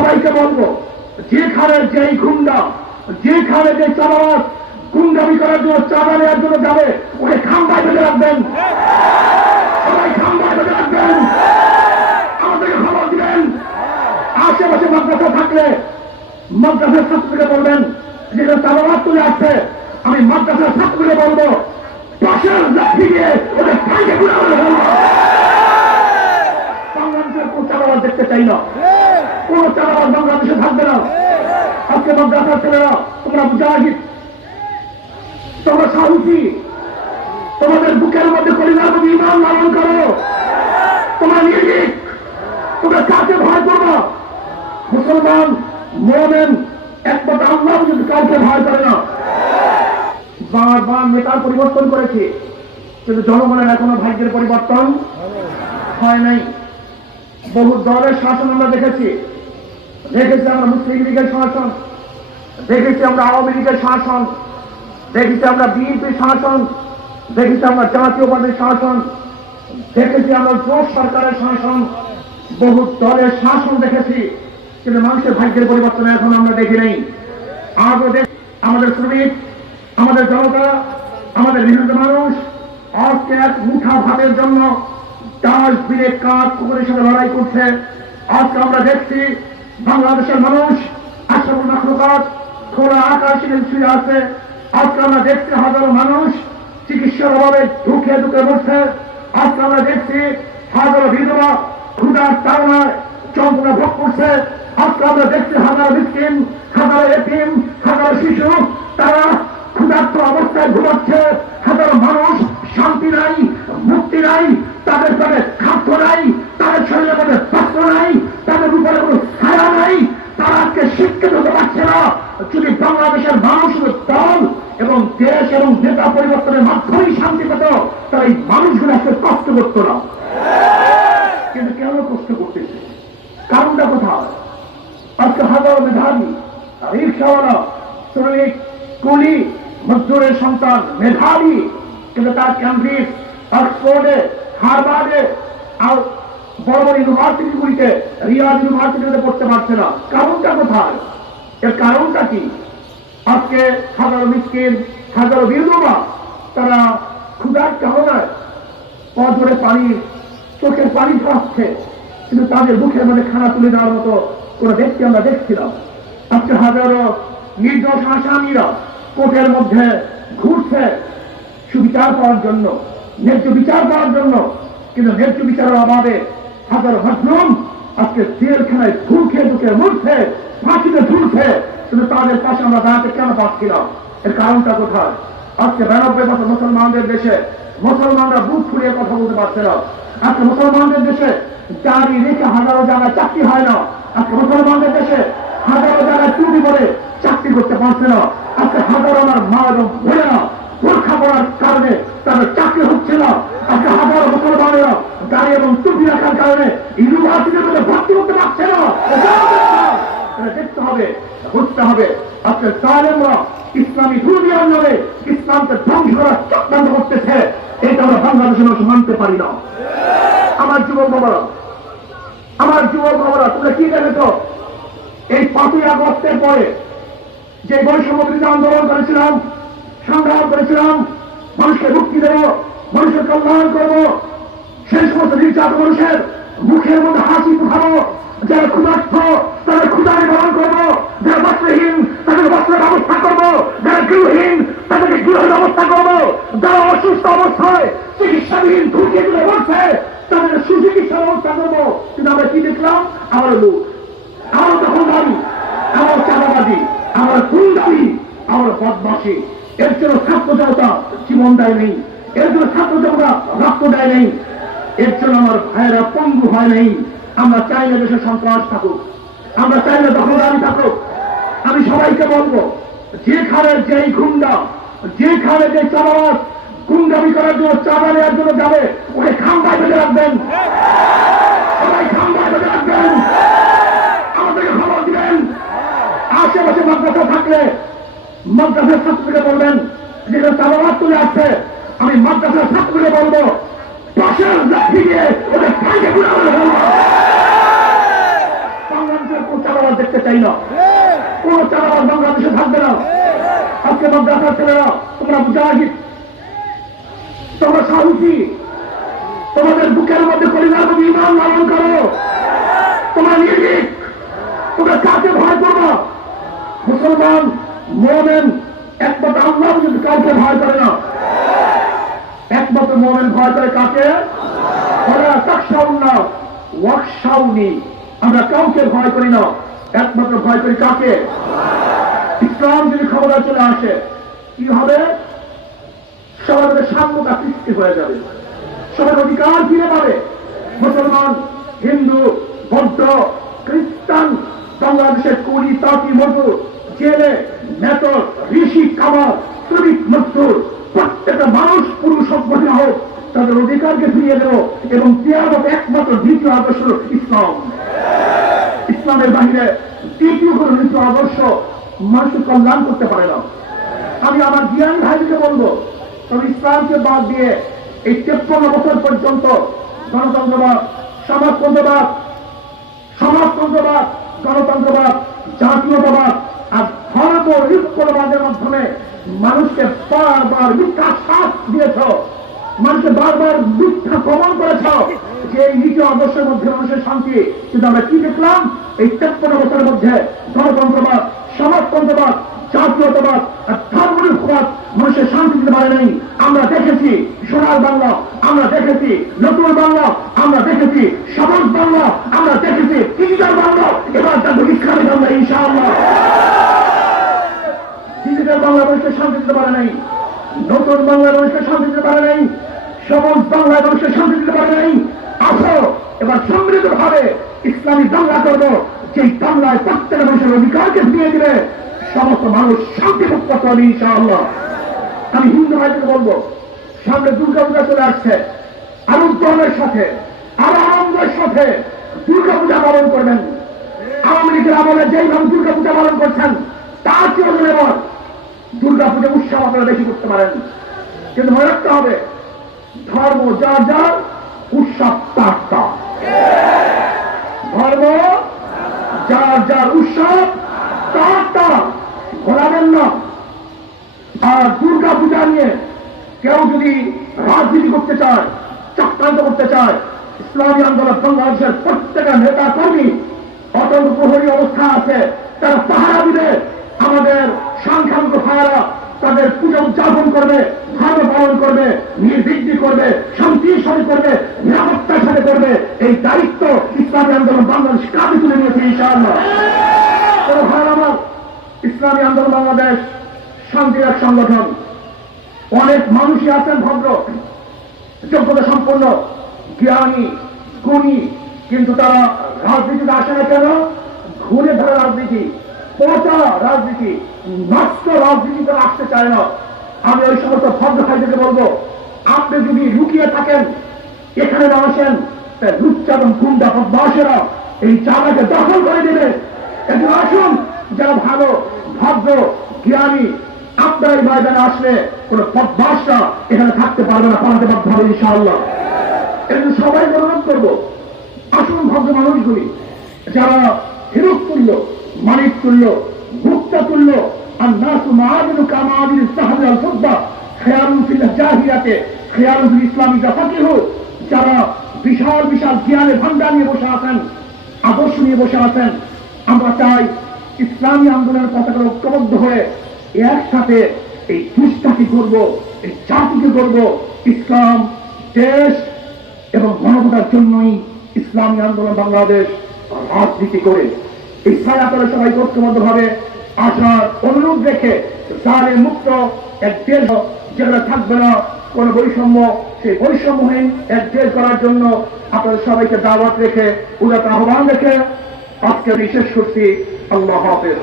সবাইকে বলব, যেখানে যেই গুন্ডা, যেখানে যে চালাবাস গুন্ডামি করার জন্য চাঁদা নেওয়ার জন্য যাবে, ওকে খাম্বায় বেঁধে রাখবেন। সবাই খাম্বায় বেঁধে রাখবেন। আমাদেরকে খবর দিবেন। আশেপাশে মাদ্রাসা থাকলে মাদ্রাসার ছাত্রকে বলবেন, যেখানে চালাবাস তুলে আসছে, আমি মাদ্রাসার ছাত্রকে বলব, পাশের লাঠি দিয়ে ওদের করে ফেলব বাংলাদেশের চালাবাস দেখতে চাই না। কোন চালাবাস বাংলাদেশে থাকবে না। আজকে মাদ্রাসার ছেলেরা, তোমরা মুজাহিদ তোমরা সাহসী। তোমাদের বুকের মধ্যে পরিবার মধ্যে ইমান লালন করো। তোমরা নির্ভীক। তোমরা কাকে ভয় করব? মুসলমান, মোমেন একমাত্র আল্লাহ যদি কাউকে ভয় করে না। বারবার নেতার পরিবর্তন করেছে। কিন্তু জনগণের এখনও ভাগ্যের পরিবর্তন হয় নাই। বহু দলের শাসন আমরা দেখেছি। দেখেছি আমরা মুসলিম লীগের শাসন, দেখেছি আমরা আওয়ামী লীগের শাসন, দেখেছি আমরা বিএনপির শাসন, দেখেছি আমরা জাতীয় শাসন, দেখেছি আমরা জোট সরকারের শাসন, বহু দলের শাসন দেখেছি, কিন্তু মানুষের ভাগ্যের পরিবর্তন এখন আমরা দেখি নাই। আজও আমাদের শ্রমিক, আমাদের জনতা, আমাদের বিভিন্ন মানুষ, আজকে এক মুঠা ভাবের জন্য বিলে কাঠ কুকুরের সাথে লড়াই করছে। আজকে আমরা দেখছি বাংলাদেশের মানুষ আশাপুর মাখলুকাত, খোলা আকাশে ছুঁয়ে আছে। আজকে আমরা দেখছি হাজারো মানুষ চিকিৎসার অভাবে ঢুকে ঢুকে মরছে আজকে আমরা দেখছি হাজারো বিধবা ক্ষুদার তাড়নায় যন্ত্রণা ভোগ করছে। আজকে আমরা দেখছি হাজারো মিসকিন, হাজারো এটিম হাজারো শিশু, তারা ক্ষুধার্ত অবস্থায় ঘুমাচ্ছে। হাজারো মানুষ শান্তি নাই, মুক্তি নাই, তাদের পরে খাদ্য নাই, তাদের শরীরের মধ্যে বস্ত্র নাই বাংলাদেশের মানুষ দল এবং দেশ এবং নেতা পরিবর্তনের মাধ্যমেই শান্তি পেত, তারা এই মানুষগুলো আজকে কষ্ট করত না। কিন্তু কেন কষ্ট করতেছে? কারণটা কোথায়? আজকে হাজারো মেধাবী, রিক্সাওয়ালা, শ্রমিক, কুলি, মজদুরের সন্তান, মেধাবী, কিন্তু তার ক্যাম্ব্রিজ অক্সফোর্ডে হারবার্ডে, আর বড় বড় ইউনিভার্সিটিগুলিতে, রিয়াদ ইউনিভার্সিটিতে পড়তে পারছে না। কারণটা কোথায়? এর কারণটা কি? আজকে হাজারো মিসকিন হাজারো বিধবা, তারা ক্ষুধার কারণায় পথ পানি, চোখের পানি পাচ্ছে কিন্তু তাদের মুখের মধ্যে খানা তুলে দেওয়ার মতো কোনো ব্যক্তি আমরা দেখছিলাম। আজকে হাজারো নির্দোষ আসামিরা কোর্টের মধ্যে ঘুরছে সুবিচার পাওয়ার জন্য, ন্যায্য বিচার পাওয়ার জন্য। কিন্তু ন্যায্য বিচারের অভাবে হাজারো হজরুম আজকে জেলখানায় খেয়ে ঢুকে মরছে, ফাঁসিতে ঝুলছে। কিন্তু তাদের পাশে আমরা দাঁড়াতে কেন পাচ্ছিলাম এর কারণটা কোথায়? আজকে বিরানব্বই বছর মুসলমানদের দেশে মুসলমানরা বুক ফুলিয়ে কথা বলতে পারছে না। আজকে মুসলমানদের দেশে জারি রেখে হাজারো জায়গায় চাকরি হয় না। আজকে মুসলমানদের দেশে হাজারো জায়গায় চুরি করে চাকরি করতে পারছে না। আজকে হাজারো আমার মা এবং বোনেরা বোরখা পড়ার কারণে তাদের চাকরি হচ্ছে না। আজকে হাজারো মুসলমানেরা গাড়ি এবং টুপি রাখার কারণে ইউনিভার্সিটির মধ্যে ভর্তি করতে পারছে না। দেখতে হবে বুঝতে হবে। আজকে সালেমরা ইসলামী দুনিয়ার নামে ইসলামকে ধ্বংস করার চক্রান্ত করতেছে। এটা আমরা বাংলাদেশের মানুষ মানতে পারি না। আমার যুবক বাবারা, আমার যুবক বাবারা, তোমরা কি দেখেছ এই পাঁচই আগস্টের পরে যে বৈষম্য বিরোধী আন্দোলন করেছিলাম, সংগ্রাম করেছিলাম, মানুষকে মুক্তি দেব, মানুষের কল্যাণ করব নির্যাত মানুষের মুখের মধ্যে হাসি ফুটাবো, যারা ক্ষুধার্থ তাদের ক্ষুধা নিবারণ করব, যারা বস্ত্রহীন, তাদের বস্ত্রের ব্যবস্থা করব, যারা গৃহহীন, তাদেরকে গৃহের ব্যবস্থা করব। যারা অসুস্থ অবস্থায় চিকিৎসাবিহীন ঢুকে তুলে বলছে তাদের সুচিকিৎসার ব্যবস্থা করব। কিন্তু আমরা কি দেখলাম? আমার লোক, আমার তখন দাবি, আমার চাঁদাবাদী আমার গুন্ডামি আমার বদমাসী এর জন্য ছাত্র জনতা জীবন দেয় নেই, এর জন্য ছাত্র জনতা রক্ত দেয় নেই। এর জন্য আমার ভাইয়েরা পঙ্গু হয় নেই। আমরা চাই না দেশে সন্ত্রাস থাকুক। আমরা চাই না দখলদারি থাকুক। আমি সবাইকে বলব যেখানে যেই গুন্ডা যেখানে যে চালাবাস গুন্ডামি করার জন্য চাঁদা নেওয়ার জন্য যাবে, ওকে খাম্বায় বেঁধে রাখবেন। সবাই খাম্বায় বেঁধে রাখবেন। আমাদেরকে খবর দিবেন। আশেপাশে মাদ্রাসা থাকলে মাদ্রাসার ছাত্রকে বলবেন যেটা চালাবাস তুলে আসছে, আমি মাদ্রাসার ছাত্রকে বলব পাশের লাঠি ওদের করে। মাদ্রাসার ছেলেরা, তোমরা মুজাহিদ তোমাদের বুকের মধ্যে পরিবার ইমান করো। তোমরা নির্ভীক। তোমরা কাকে ভয় করব? মুসলমান, মোমেন, একমাত্র আল্লাহ যদি কাউকে ভয় করে না একমাত্র মোমেন ভয় করে কাকে? আমরা কাউকে ভয় করি না, একমাত্র ভয় করি কাকে? ইসলাম যদি ক্ষমতা চলে আসে, কি হবে? সবার সাম্যতা সৃষ্টি হয়ে যাবে। সবার অধিকার ফিরে পাবে। মুসলমান হিন্দু বৌদ্ধ খ্রিস্টান বাংলাদেশের কুড়ি তাঁতি মজুর জেলে নেতর ঋষি কামার শ্রমিক মজদুর প্রত্যেকটা মানুষ পুরুষ হোক মহিলা হোক তাদের অধিকারকে ফিরিয়ে দেব এবং তেয়ারত একমাত্র দ্বিতীয় আদর্শ ইসলাম। ইসলামের বাহিরে দ্বিতীয় কোন দ্বিতীয় আদর্শ মানুষের কল্যাণ করতে পারে না। আমি আমার জ্ঞান ভাইকে বলব, তবে ইসলামকে বাদ দিয়ে এই তেপ্পন্ন বছর পর্যন্ত গণতন্ত্রবাদ, সমাজতন্ত্রবাদ সমাজতন্ত্রবাদ, গণতন্ত্রবাদ, জাতীয়তাবাদ আর ধর্ম নিরক্ষণবাদের মাধ্যমে মানুষকে বারবার মিথ্যা শ্বাস দিয়েছ, মানুষকে বারবার মিথ্যা প্রমাণ করেছ। যে এই নীতি আদর্শের মধ্যে মানুষের শান্তি, কিন্তু আমরা কি দেখলাম? এই তেপ্পন্ন বছরের মধ্যে গণতন্ত্রবাদ, সমাজতন্ত্রবাদ, জাতীয়তাবাদ ধর্মনিরপবাদ মানুষের শান্তি দিতে পারে নাই। আমরা দেখেছি সোনার বাংলা, আমরা দেখেছি নতুন বাংলা, আমরা দেখেছি সবুজ বাংলা, আমরা দেখেছি ডিজিটাল বাংলা। এবার তাদের ইসলামী বাংলা ইনশাআল্লাহ। ডিজিটাল বাংলা মানুষকে শান্তি দিতে পারে নাই। নতুন বাংলা মানুষকে শান্তি দিতে পারে নাই। সবুজ বাংলা মানুষকে শান্তি দিতে পারে নাই। আসো এবার সমৃদ্ধ ভাবে ইসলামী বাংলা করব যে বাংলায় প্রত্যেক মানুষের অধিকারকে ফিরিয়ে দিবে, সমস্ত মানুষ শান্তিমুক্ত করবে ইনশাআল্লাহ। আমি হিন্দু ভাইদের বলব, সামনে দুর্গা পূজা চলে আসছে। আরও উদ্যমের সাথে আরও আনন্দের সাথে দুর্গা পূজা পালন করবেন। আওয়ামী লীগের আমলে যেইভাবে দুর্গা পূজা পালন করছেন, তার চিরদিন এবার দুর্গা পূজা উৎসব আপনারা বেশি করতে পারেন। কিন্তু মনে রাখতে হবে, ধর্ম যা যার উৎসব তার ধর্ম, যার যার উৎসব, তার ঘোরাবেন না আর দুর্গা পূজা নিয়ে কেউ যদি রাজনীতি করতে চায়, চক্রান্ত করতে চায়, ইসলামী আন্দোলন, বাংলাদেশের প্রত্যেকটা নেতা কর্মী অটল প্রহরী অবস্থা আছে, তারা পাহারা দিবে আমাদের সংখ্যাঙ্ক ভাইয়ারা তাদের পূজা উদযাপন করবে ধর্ম পালন করবে নির্বিঘ্নি করবে শান্তির করবে নিরাপত্তার সাথে করবে এই দায়িত্ব ইসলামী আন্দোলন বাংলাদেশ কাজে তুলে নিয়েছে ইনশাআল্লাহ তো ভাই আমার ইসলামী আন্দোলন বাংলাদেশ শান্তির এক সংগঠন। অনেক মানুষই আছেন ভদ্র, যোগ্যতা সম্পন্ন, জ্ঞানী, গুণী, কিন্তু তারা রাজনীতিতে আসে না কেন? ঘুরে ধরা রাজনীতি, পচা রাজনীতি, নষ্ট রাজনীতি তারা আসতে চায় না। আমি ওই সমস্ত ভদ্র ভাইদেরকে বলব, আপনি যদি লুকিয়ে থাকেন, এখানে না আসেন লুচ্চাদন গুন্ডা বদমাসেরা এই জায়গাকে দখল করে দেবে। একটু আসুন, যারা ভালো ভদ্র জ্ঞানী, আপনার এই ময়দানে আসলে কোন বদমাসরা এখানে থাকতে পারবে না, পালাতে বাধ্য হবে ইনশাআল্লাহ। এজন্য সবাই অনুরোধ করব, আসুন ভদ্র মানুষগুলি, যারা হিরুক তুল্য মানিক তুল্য মুক্তা তুল্য আর নাসু মাহাদিনু কামাদিন সাহাবি আল ফুদ্দা খেয়ালুন ফিল জাহিরাতে খেয়ালুন ফিল ইসলামী জাফাকিহ যারা বিশাল বিশাল জ্ঞানের ভান্ডার নিয়ে বসে আছেন, আদর্শ নিয়ে বসে আছেন, আমরা চাই ইসলামী আন্দোলনের পতাকা ঐক্যবদ্ধ হয়ে একসাথে এই দেশটাকে করব, এই জাতিকে করব ইসলাম, দেশ এবং মানবতার জন্যই ইসলামী আন্দোলন বাংলাদেশ রাজনীতি করে। এই ছায়া করে সবাই ঐক্যবদ্ধ ভাবে আসার অনুরোধ রেখে তাদের মুক্ত এক দেশ যেখানে থাকবে না কোন বৈষম্য, সেই বৈষম্যহীন এক দেশ করার জন্য আপনাদের সবাইকে দাওয়াত রেখে উদাত আহ্বান রেখে আজকে বিশেষ করছি আল্লাহ হাফেজ।